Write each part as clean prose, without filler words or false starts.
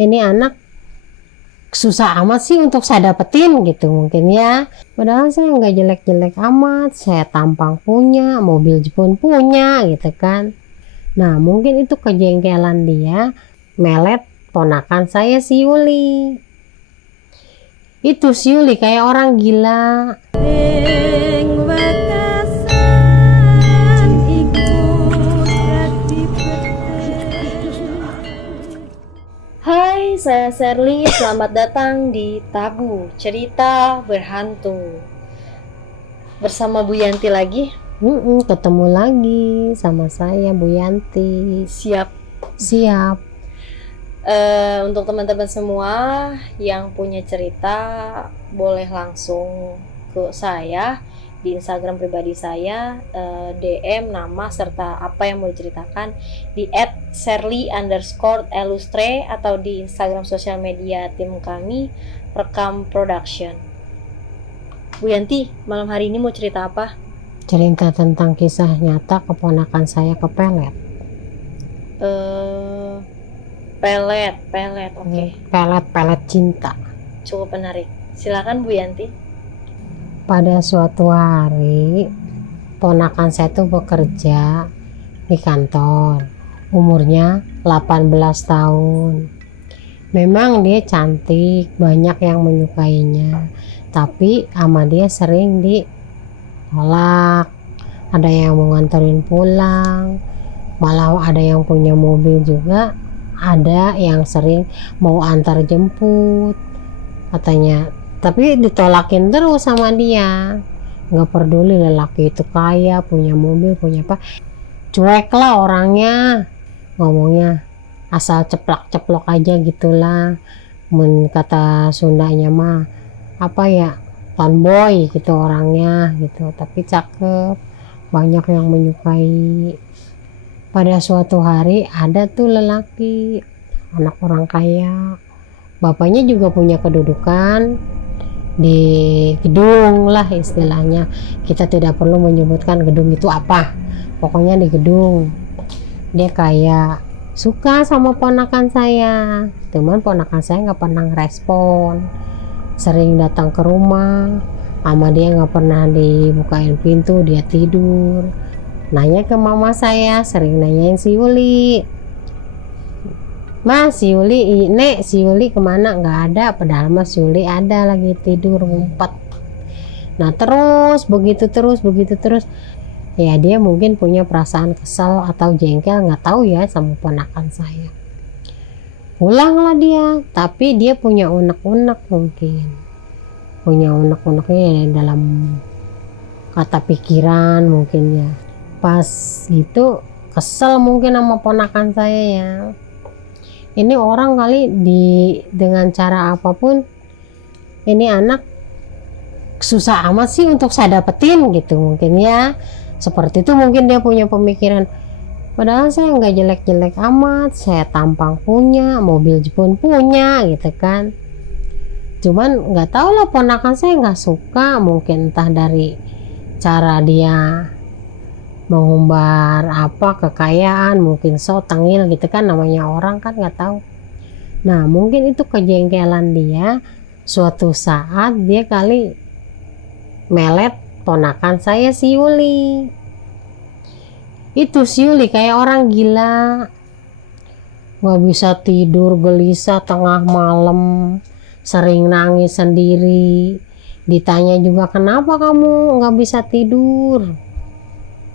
ini anak susah amat sih untuk saya dapetin gitu mungkin ya. Padahal saya nggak jelek-jelek amat, saya tampang punya, mobil pun punya gitu kan. Nah mungkin itu kejengkelan dia melet ponakan saya si Yuli. Itu si Yuli kayak orang gila. Hai, saya Sherly. Selamat datang di Tabu Cerita Berhantu. Bersama Bu Yanti lagi. Ketemu lagi sama saya Bu Yanti. Siap. Untuk teman-teman semua yang punya cerita, boleh langsung ke saya di Instagram pribadi saya, DM nama serta apa yang mau diceritakan di @sherly_elustre atau di Instagram sosial media tim kami Rekam Production. Bu Yanti, malam hari ini mau cerita apa? Cerita tentang kisah nyata keponakan saya kepelet. Pelet, oke. Pelet cinta. Cukup menarik. Silakan Bu Yanti. Pada suatu hari, ponakan saya tuh bekerja di kantor. Umurnya 18 tahun. Memang dia cantik, banyak yang menyukainya. Tapi sama dia sering ditolak. Ada yang mau nganterin pulang, malah ada yang punya mobil juga. Ada yang sering mau antar jemput katanya, tapi ditolakin terus sama dia. Nggak peduli lelaki itu kaya, punya mobil, punya apa, cuek lah orangnya, ngomongnya asal ceplok-ceplok aja gitulah. Kata Sundanya mah apa ya, tomboy gitu orangnya gitu, tapi cakep, banyak yang menyukai. Pada suatu hari ada tuh lelaki, anak orang kaya, bapaknya juga punya kedudukan di gedung lah istilahnya. Kita tidak perlu menyebutkan gedung itu apa, pokoknya di gedung. Dia kayak suka sama ponakan saya, cuman ponakan saya nggak pernah respon. Sering datang ke rumah sama dia, nggak pernah dibukain pintu, dia tidur. Nanya ke mama saya, sering nanyain si Yuli, Mas, si Yuli, Nek, si Yuli kemana? Nggak ada, padahal Mas Yuli ada lagi tidur ngumpet. Nah terus begitu terus, ya dia mungkin punya perasaan kesal atau jengkel, nggak tahu ya sama ponakan saya. Pulanglah dia, tapi dia punya unek-unek, mungkin punya unek-uneknya dalam kata pikiran mungkin ya. Pas gitu kesel mungkin sama ponakan saya ya. Ini orang kali dengan cara apapun, ini anak susah amat sih untuk saya dapetin gitu mungkin ya. Seperti itu mungkin dia punya pemikiran. Padahal saya nggak jelek-jelek amat, saya tampang punya, mobil pun punya gitu kan. Cuman nggak tahu lah, ponakan saya nggak suka, mungkin entah dari cara dia mengumbar apa kekayaan, mungkin tengil gitu kan, namanya orang kan nggak tahu. Nah mungkin itu kejengkelan dia. Suatu saat dia kali melet ponakan saya si Yuli. Itu si Yuli kayak orang gila, nggak bisa tidur, gelisah tengah malam, sering nangis sendiri. Ditanya juga kenapa kamu nggak bisa tidur,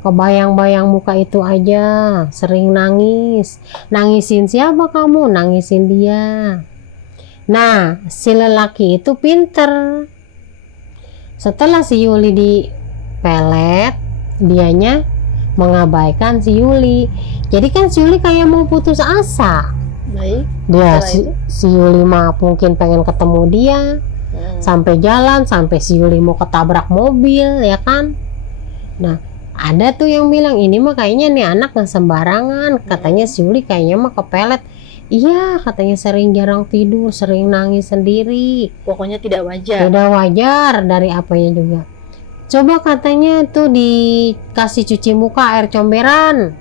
kebayang-bayang muka itu aja, sering nangis. Nangisin siapa kamu? Nangisin dia. Nah si lelaki itu pinter. Setelah si Yuli dipelet, dianya mengabaikan si Yuli. Jadi kan si Yuli kayak mau putus asa. Baik. Dia si Yuli mah mungkin pengen ketemu dia. Sampai jalan, sampai si Yuli mau ketabrak mobil ya kan. Nah ada tuh yang bilang ini mah kayaknya nih anak nggak sembarangan, katanya si Yuli kayaknya mah kepelet. Iya katanya sering jarang tidur, sering nangis sendiri, Pokoknya tidak wajar. tidak wajar dari apanya juga. Coba katanya tuh dikasih cuci muka air comberan,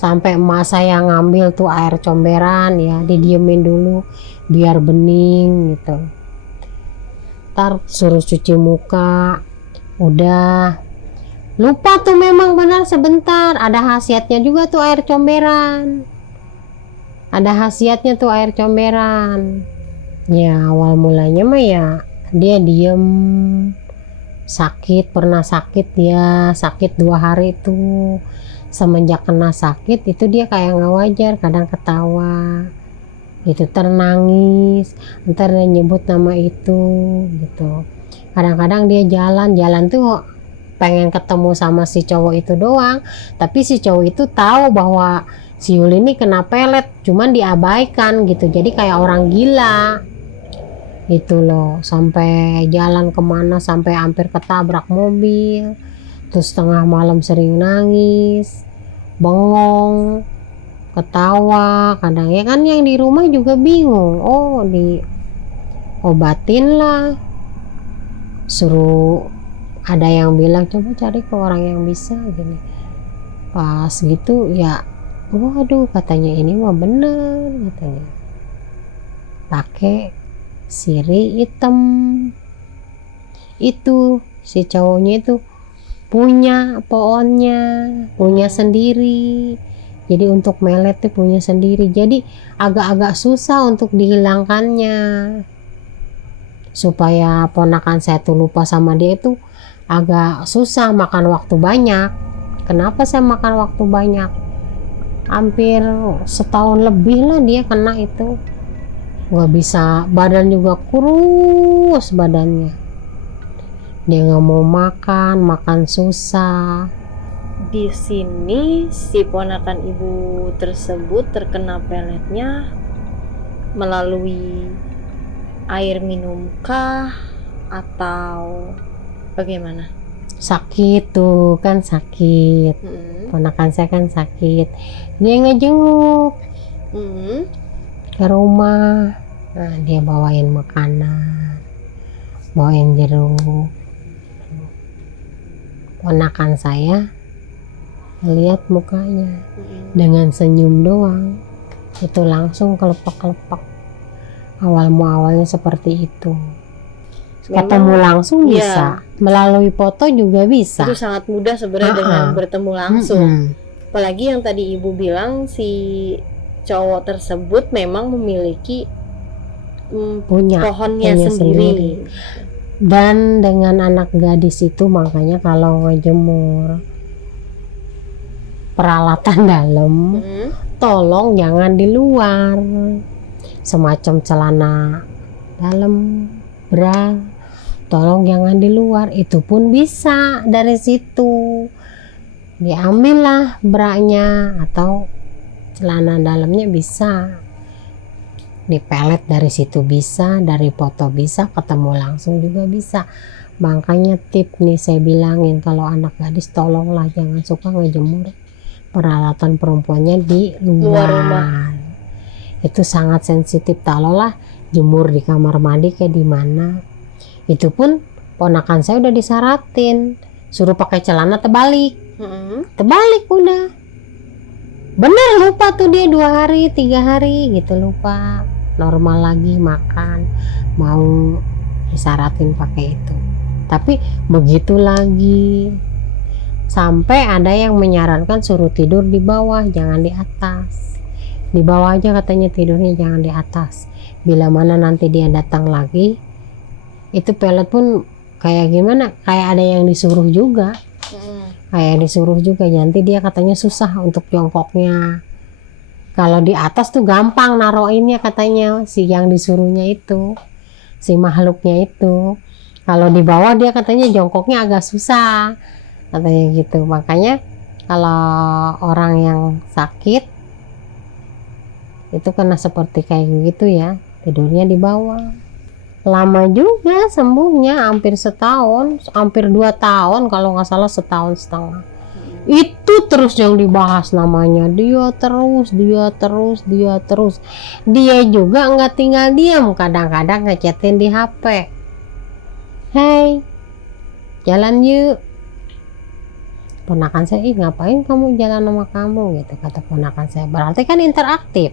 Sampai emak saya ngambil tuh air comberan ya, didiemin dulu biar bening gitu. Ntar suruh cuci muka, udah. Lupa tuh memang benar sebentar. Ada khasiatnya juga tuh air comberan. Ada khasiatnya tuh air comberan. Ya awal mulanya mah ya dia diem, sakit, pernah sakit dia, sakit 2 hari tuh. Semenjak kena sakit itu dia kayak nggak wajar, kadang ketawa gitu, nangis, ntar dia nyebut nama itu gitu. Kadang-kadang dia jalan tuh pengen ketemu sama si cowok itu doang, tapi si cowok itu tahu bahwa si Yuli ini kena pelet, cuman diabaikan gitu, jadi kayak orang gila gitu loh. Sampai jalan kemana, sampai hampir ketabrak mobil, terus tengah malam sering nangis, bengong, ketawa. Kadang ya kan yang di rumah juga bingung, oh diobatin lah, suruh, ada yang bilang coba cari ke orang yang bisa gini. Pas gitu ya waduh, katanya ini mah bener, katanya pakai sirih hitam. Itu si cowoknya itu punya pohonnya, punya sendiri, jadi untuk melet tuh punya sendiri, jadi agak-agak susah untuk dihilangkannya. Supaya ponakan saya tuh lupa sama dia itu agak susah, makan waktu banyak. Kenapa saya makan waktu banyak? Hampir setahun lebih lah dia kena itu. Nggak bisa, badan juga kurus badannya. Dia nggak mau makan susah. Di sini si ponakan ibu tersebut terkena peletnya melalui air minum kah atau bagaimana? Sakit tuh kan, sakit. Ponakan saya kan sakit, dia ngejenguk ke rumah. Nah, dia bawain makanan, bawain jeruk. Ponakan saya lihat mukanya dengan senyum doang, itu langsung kelepek-kelepek. Awalnya seperti itu. Ketemu langsung bisa, melalui foto juga bisa. Itu sangat mudah sebenarnya dengan bertemu langsung. Apalagi yang tadi ibu bilang si cowok tersebut memang memiliki punya pohonnya sendiri. Dan dengan anak gadis itu makanya kalau ngejemur peralatan dalam, tolong jangan di luar. Semacam celana dalam, bra, tolong jangan di luar. Itu pun bisa dari situ, diambil lah branya atau celana dalamnya, bisa dipelet dari situ, bisa dari foto, bisa ketemu langsung juga bisa. Makanya tip nih saya bilangin, kalau anak gadis tolonglah jangan suka ngejemur peralatan perempuannya di luar rumah. Itu sangat sensitif. Taruhlah jemur di kamar mandi kayak di mana, itu pun ponakan saya udah disaratin suruh pakai celana terbalik. Terbalik udah. Bener lupa tuh dia 2 hari 3 hari gitu, lupa. Normal lagi makan, mau disaratin pakai itu. Tapi begitu lagi. Sampai ada yang menyarankan suruh tidur di bawah, jangan di atas. Di bawah aja katanya tidurnya, jangan di atas. Bila mana nanti dia datang lagi, itu pelet pun kayak gimana, kayak ada yang disuruh juga. Kayak disuruh juga, nanti dia katanya susah untuk jongkoknya. Kalau di atas tuh gampang naroinnya katanya, si yang disuruhnya itu, si makhluknya itu. Kalau di bawah dia katanya jongkoknya agak susah, katanya gitu. Makanya kalau orang yang sakit itu kena seperti kayak gitu ya, tidurnya di bawah. Lama juga sembuhnya, hampir setahun, hampir 2 tahun kalau nggak salah, 1,5 tahun. Itu terus yang dibahas namanya, dia terus. Dia juga nggak tinggal diam, kadang-kadang ngechatin di HP, hey jalan yuk, Ponakan saya, ih ngapain kamu jalan sama kamu gitu, kata ponakan saya. Berarti kan interaktif.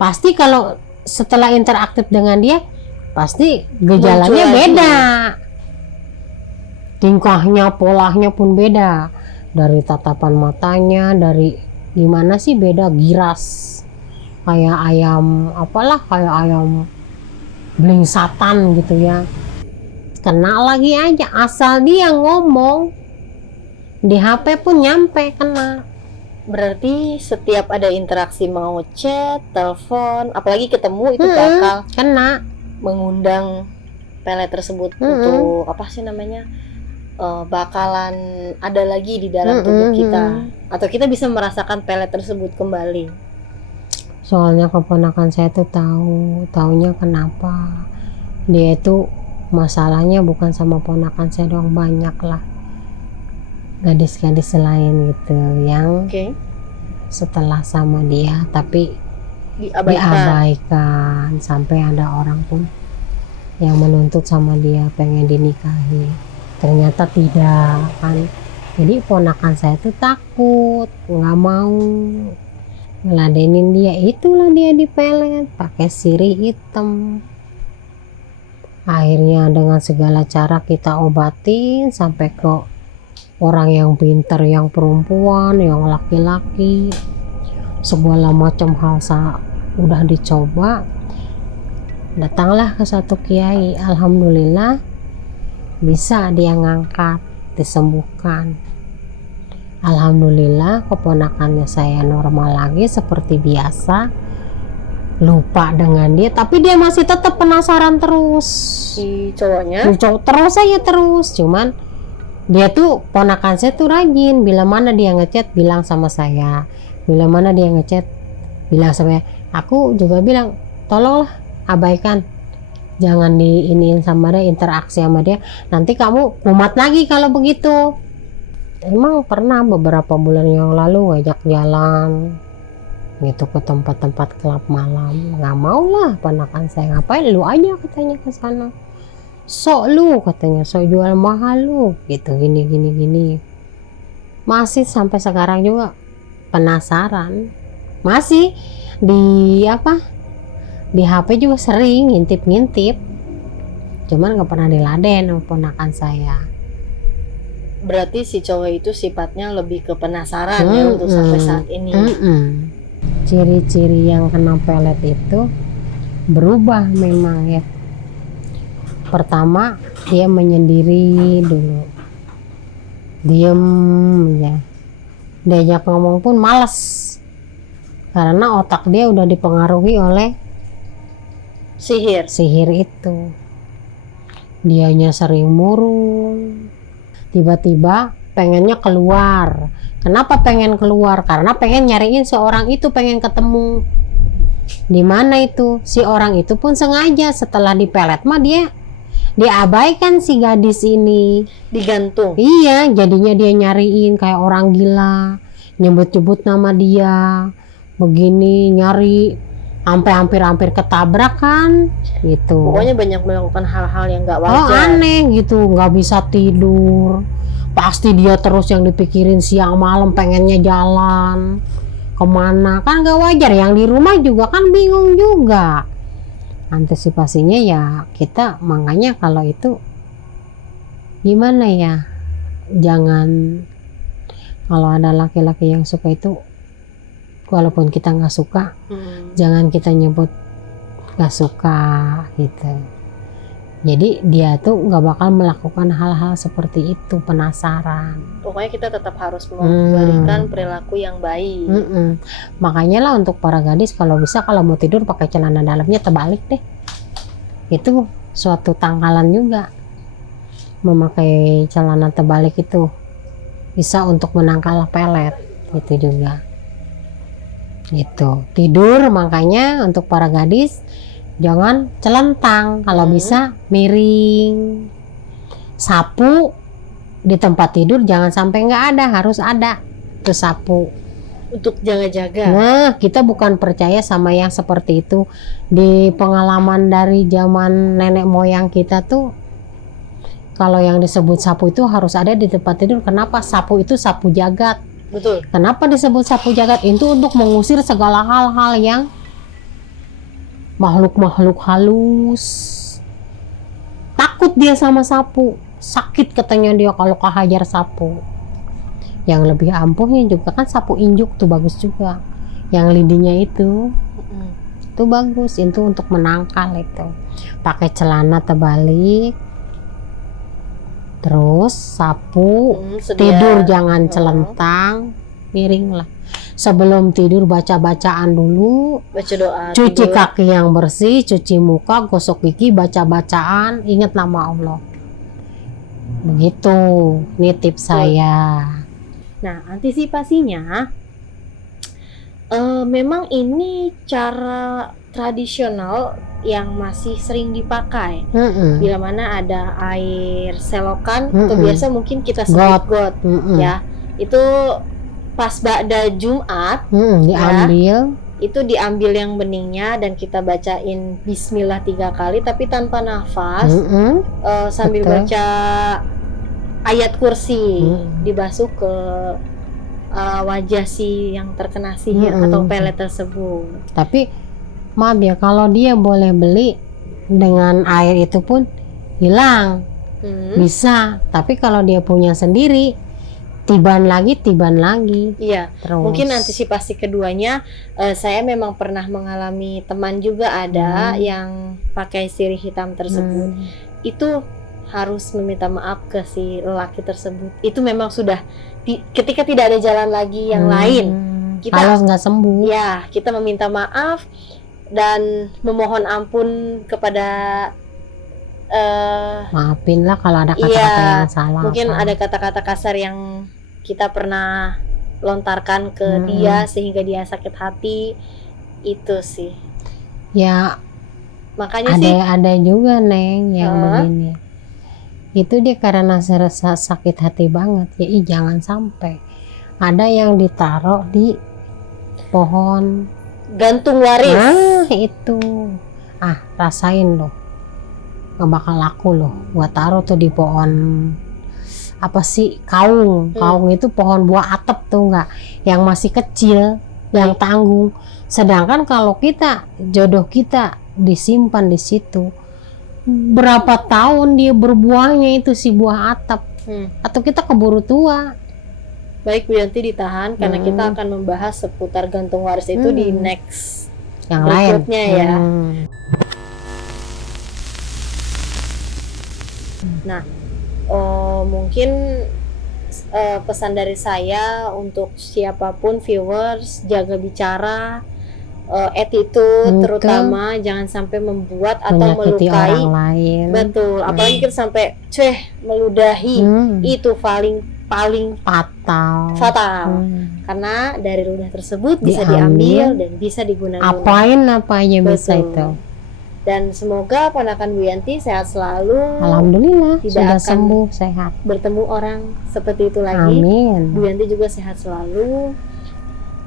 Pasti kalau setelah interaktif dengan dia, pasti gejalanya Muncul lagi. beda. Tingkahnya, polanya pun beda. Dari tatapan matanya, dari gimana sih beda, giras. Kayak ayam, apalah, kayak ayam blingsatan gitu ya. Kena lagi aja, asal dia ngomong di HP pun nyampe kena. Berarti setiap ada interaksi mau chat, telepon, apalagi ketemu itu bakal Kena. mengundang pelet tersebut untuk apa sih namanya? Bakalan ada lagi di dalam tubuh kita, atau kita bisa merasakan pelet tersebut kembali. Soalnya keponakan saya tuh taunya kenapa dia itu masalahnya bukan sama ponakan saya doang, banyak lah gadis-gadis lain gitu yang Oke. setelah sama dia tapi diabaikan sampai ada orang pun yang menuntut sama dia pengen dinikahi, ternyata tidak kan. Jadi ponakan saya tuh takut, nggak mau ngeladenin dia. Itulah dia dipelet pakai sirih hitam. Akhirnya dengan segala cara kita obatin sampai ke orang yang pintar, yang perempuan, yang laki-laki, segala macam hal udah dicoba. Datanglah ke satu kiai, alhamdulillah bisa dia ngangkat, disembuhkan. Alhamdulillah keponakannya saya normal lagi seperti biasa, lupa dengan dia, tapi dia masih tetap penasaran terus. Si cowoknya Terus aja terus, cuman dia tuh ponakan saya tuh rajin, bila mana dia ngechat bilang sama saya, bila mana dia ngechat bilang sama saya. Aku juga bilang tolonglah abaikan, jangan diiniin sama dia, interaksi sama dia, nanti kamu kumat lagi kalau begitu. Emang pernah beberapa bulan yang lalu ngajak jalan gitu ke tempat-tempat klub malam, nggak mau lah ponakan saya, ngapain lu aja katanya ke sana, sok lu katanya, sok jual mahal lu gitu, gini. Masih sampai sekarang juga penasaran, masih di HP juga sering ngintip, cuman nggak pernah diladen sama ponakan saya. berarti si cowok itu sifatnya lebih ke penasaran ya untuk sampai saat ini. Ciri-ciri yang kena pelet itu berubah memang ya. Pertama dia menyendiri dulu, diem ya, diajak ngomong pun malas karena otak dia udah dipengaruhi oleh sihir itu. Dianya sering murung, tiba-tiba pengennya keluar. Kenapa pengen keluar? Karena pengen nyariin seorang itu, pengen ketemu. Di mana itu? Si orang itu pun sengaja setelah dipelet mah dia diabaikan si gadis ini, Digantung. Iya, jadinya dia nyariin kayak orang gila, nyebut-nyebut nama dia, begini nyari, sampai hampir ketabrak kan, gitu. Pokoknya banyak melakukan hal-hal yang nggak wajar. Oh aneh gitu, nggak bisa tidur. Pasti dia terus yang dipikirin siang malam, pengennya jalan kemana, kan nggak wajar. Yang di rumah juga kan bingung juga. Antisipasinya ya kita, makanya kalau itu gimana ya, jangan, kalau ada laki-laki yang suka itu, walaupun kita nggak suka, jangan kita nyebut nggak suka gitu. Jadi dia tuh nggak bakal melakukan hal-hal seperti itu, penasaran. Pokoknya kita tetap harus memberikan perilaku yang baik. Makanya lah untuk para gadis, kalau bisa kalau mau tidur pakai celana dalamnya terbalik deh. Itu suatu tangkalan juga. Memakai celana terbalik itu bisa untuk menangkal pelet, itu juga. Gitu. Tidur makanya untuk para gadis jangan celentang, kalau bisa miring. Sapu di tempat tidur jangan sampai nggak ada, harus ada tuh sapu untuk jaga-jaga. Nah, kita bukan percaya sama yang seperti itu. Di pengalaman dari zaman nenek moyang kita tuh, kalau yang disebut sapu itu harus ada di tempat tidur. Kenapa? Sapu itu sapu jagat. Betul. Kenapa disebut sapu jagat? Itu untuk mengusir segala hal-hal yang makhluk-makhluk halus. Takut dia sama sapu. Sakit katanya dia kalau kehajar sapu. Yang lebih ampuhnya juga kan sapu injuk tuh bagus juga. Yang lidinya itu bagus. Itu untuk menangkal itu. Pakai celana terbalik. Terus sapu, tidur jangan celentang, miring lah. Sebelum tidur baca-bacaan dulu, baca doa, cuci tidur. kaki yang bersih, cuci muka, gosok gigi, baca-bacaan, ingat nama Allah. Begitu, ini tips saya. Nah, antisipasinya memang ini cara tradisional yang masih sering dipakai. Bila mana ada air selokan atau biasa mungkin kita sebut got ya. Itu pas ba'da Jumat diambil. Itu diambil yang beningnya dan kita bacain bismillah 3 kali tapi tanpa nafas. Sambil Betul. baca ayat kursi dibasuh ke wajah si yang terkena sihir atau pelet tersebut. Tapi maaf ya, kalau dia boleh beli dengan air itu pun hilang, bisa. Tapi kalau dia punya sendiri, tiban lagi. Iya. Terus. Mungkin antisipasi keduanya, saya memang pernah mengalami teman juga ada yang pakai sirih hitam tersebut. Itu harus meminta maaf ke si lelaki tersebut. Itu memang sudah ketika tidak ada jalan lagi yang lain, kita kalau nggak sembuh, ya kita meminta maaf dan memohon ampun kepada maafin lah kalau ada kata-kata yang salah. Mungkin ada kata-kata kasar yang kita pernah lontarkan ke dia sehingga dia sakit hati. Itu sih. Ya, makanya ada juga Neng yang begini. Itu dia karena serasa sakit hati banget. Ya, jangan sampai. Ada yang ditaruh di pohon gantung waris. Nah, itu. Rasain loh. Nggak bakal laku loh. Gua taruh tuh di pohon apa sih? Kaung. Kaung itu pohon buah atap tuh nggak? Yang masih kecil, yang tanggung. Sedangkan kalau kita jodoh kita disimpan di situ, berapa tahun dia berbuahnya itu si buah atap. Atau kita keburu tua. Baik Bu Yanti ditahan karena kita akan membahas seputar gantung waris itu di next yang berikutnya lain. ya. Nah, mungkin pesan dari saya untuk siapapun viewers, jaga bicara, attitude terutama jangan sampai membuat atau menyakiti melukai orang lain. Betul, apalagi kita sampai meludahi, itu paling fatal. Karena dari ludah tersebut bisa diambil dan bisa digunakan. Apa aja bisa itu. Dan semoga ponakan Bu Yanti sehat selalu. Alhamdulillah tidak sudah akan sembuh, sehat. bertemu orang seperti itu lagi. Amin. Bu Yanti juga sehat selalu.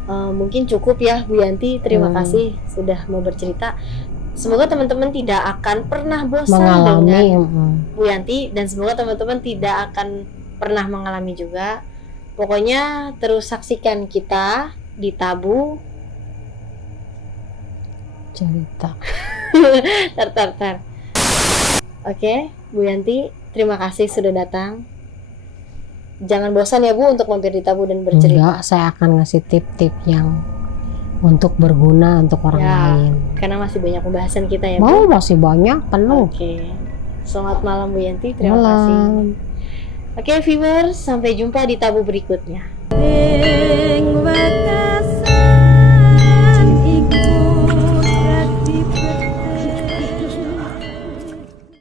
Mungkin cukup ya Bu Yanti. Terima kasih sudah mau bercerita. Semoga teman-teman tidak akan pernah bosan dengan Bu Yanti dan semoga teman-teman tidak akan pernah mengalami juga. Pokoknya terus saksikan kita di Tabu Cerita. Tar. Oke, Bu Yanti, terima kasih sudah datang. Jangan bosan ya Bu untuk mampir di Tabu dan bercerita. Enggak, saya akan ngasih tip-tip yang untuk berguna untuk orang lain. Karena masih banyak pembahasan kita ya Bu. Masih banyak, penuh. Oke. Selamat malam Bu Yanti, terima kasih. Oke viewers, sampai jumpa di Tabu berikutnya.